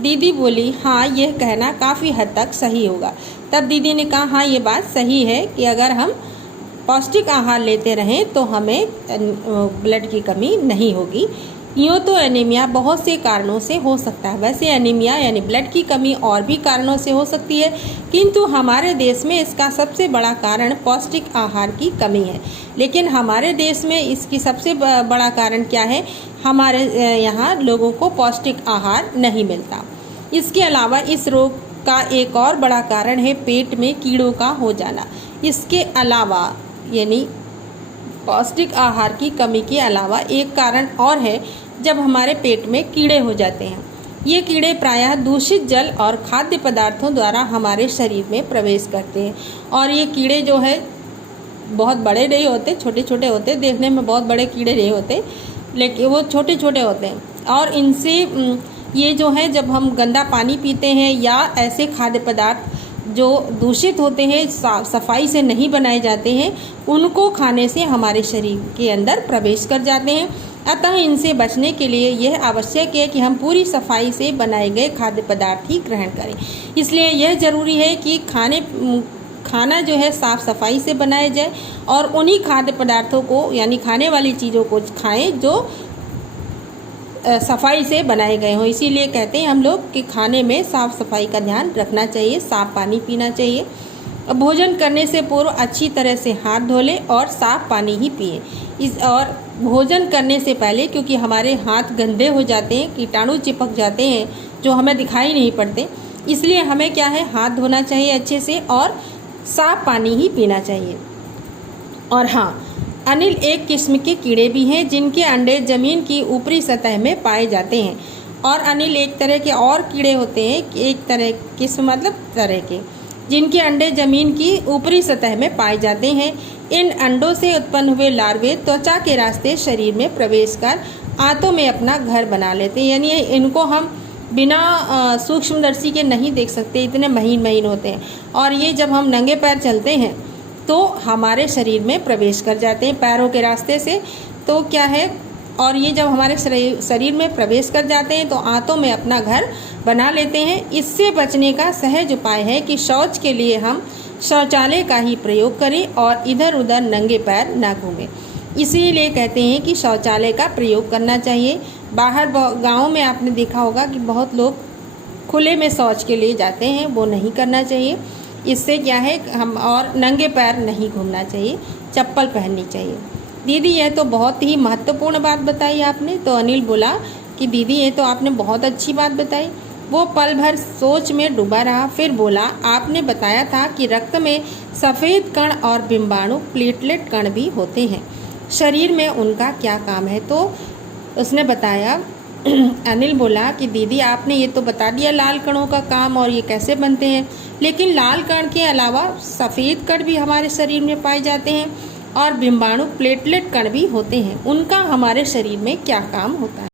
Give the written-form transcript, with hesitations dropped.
दीदी बोली, हाँ यह कहना काफ़ी हद तक सही होगा। तब दीदी ने कहा, हाँ ये बात सही है कि अगर हम पौष्टिक आहार लेते रहें तो हमें ब्लड की कमी नहीं होगी। यूँ तो एनीमिया बहुत से कारणों से हो सकता है। वैसे एनीमिया यानी ब्लड की कमी और भी कारणों से हो सकती है, किंतु हमारे देश में इसका सबसे बड़ा कारण पौष्टिक आहार की कमी है। लेकिन हमारे देश में इसकी सबसे बड़ा कारण क्या है? हमारे यहाँ लोगों को पौष्टिक आहार नहीं मिलता। इसके अलावा इस रोग का एक और बड़ा कारण है पेट में कीड़ों का हो जाना। इसके अलावा यानी पौष्टिक आहार की कमी के अलावा एक कारण और है, जब हमारे पेट में कीड़े हो जाते हैं। ये कीड़े प्रायः दूषित जल और खाद्य पदार्थों द्वारा हमारे शरीर में प्रवेश करते हैं। और ये कीड़े जो है बहुत बड़े नहीं होते, छोटे छोटे होते, देखने में बहुत बड़े कीड़े नहीं होते, लेकिन वो छोटे छोटे होते हैं। और इनसे ये जो है, जब हम गंदा पानी पीते हैं या ऐसे खाद्य पदार्थ जो दूषित होते हैं, सफाई से नहीं बनाए जाते हैं, उनको खाने से हमारे शरीर के अंदर प्रवेश कर जाते हैं। अतः इनसे बचने के लिए यह आवश्यक है कि हम पूरी सफाई से बनाए गए खाद्य पदार्थ ही ग्रहण करें। इसलिए यह ज़रूरी है कि खाना जो है साफ़ सफाई से बनाया जाए और उन्हीं खाद्य पदार्थों को यानी खाने वाली चीज़ों को खाएं जो सफाई से बनाए गए हों। इसीलिए कहते हैं हम लोग कि खाने में साफ़ सफाई का ध्यान रखना चाहिए, साफ़ पानी पीना चाहिए। भोजन करने से पूर्व अच्छी तरह से हाथ धो लें और साफ़ पानी ही पिएं। और भोजन करने से पहले, क्योंकि हमारे हाथ गंदे हो जाते हैं, कीटाणु चिपक जाते हैं जो हमें दिखाई नहीं पड़ते, इसलिए हमें क्या है, हाथ धोना चाहिए अच्छे से और साफ़ पानी ही पीना चाहिए। और हाँ, अनिल एक किस्म के कीड़े भी हैं जिनके अंडे ज़मीन की ऊपरी सतह में पाए जाते हैं। और अनिल एक तरह के और कीड़े होते हैं, एक तरह किस्म मतलब तरह के, जिनके अंडे ज़मीन की ऊपरी सतह में पाए जाते हैं। इन अंडों से उत्पन्न हुए लार्वे त्वचा के रास्ते शरीर में प्रवेश कर आंतों में अपना घर बना लेते हैं। यानी इनको हम बिना सूक्ष्मदर्शी के नहीं देख सकते, इतने महीन महीन होते हैं। और ये जब हम नंगे पैर चलते हैं तो हमारे शरीर में प्रवेश कर जाते हैं पैरों के रास्ते से। तो क्या है, और ये जब हमारे शरीर में प्रवेश कर जाते हैं तो आंतों में अपना घर बना लेते हैं। इससे बचने का सहज उपाय है कि शौच के लिए हम शौचालय का ही प्रयोग करें और इधर उधर नंगे पैर ना घूमें। इसीलिए कहते हैं कि शौचालय का प्रयोग करना चाहिए। बाहर गाँव में आपने देखा होगा कि बहुत लोग खुले में शौच के लिए जाते हैं, वो नहीं करना चाहिए। इससे क्या है, हम और नंगे पैर नहीं घूमना चाहिए, चप्पल पहननी चाहिए। दीदी यह तो बहुत ही महत्वपूर्ण बात बताई आपने। तो अनिल बोला कि दीदी ये तो आपने बहुत अच्छी बात बताई। वो पल भर सोच में डूबा रहा, फिर बोला, आपने बताया था कि रक्त में सफ़ेद कण और बिंबाणु प्लेटलेट कण भी होते हैं, शरीर में उनका क्या काम है? तो उसने बताया, अनिल बोला कि दीदी आपने ये तो बता दिया लाल कणों का काम और ये कैसे बनते हैं, लेकिन लाल कण के अलावा सफ़ेद कण भी हमारे शरीर में पाए जाते हैं और बिंबाणु प्लेटलेट कण भी होते हैं, उनका हमारे शरीर में क्या काम होता है?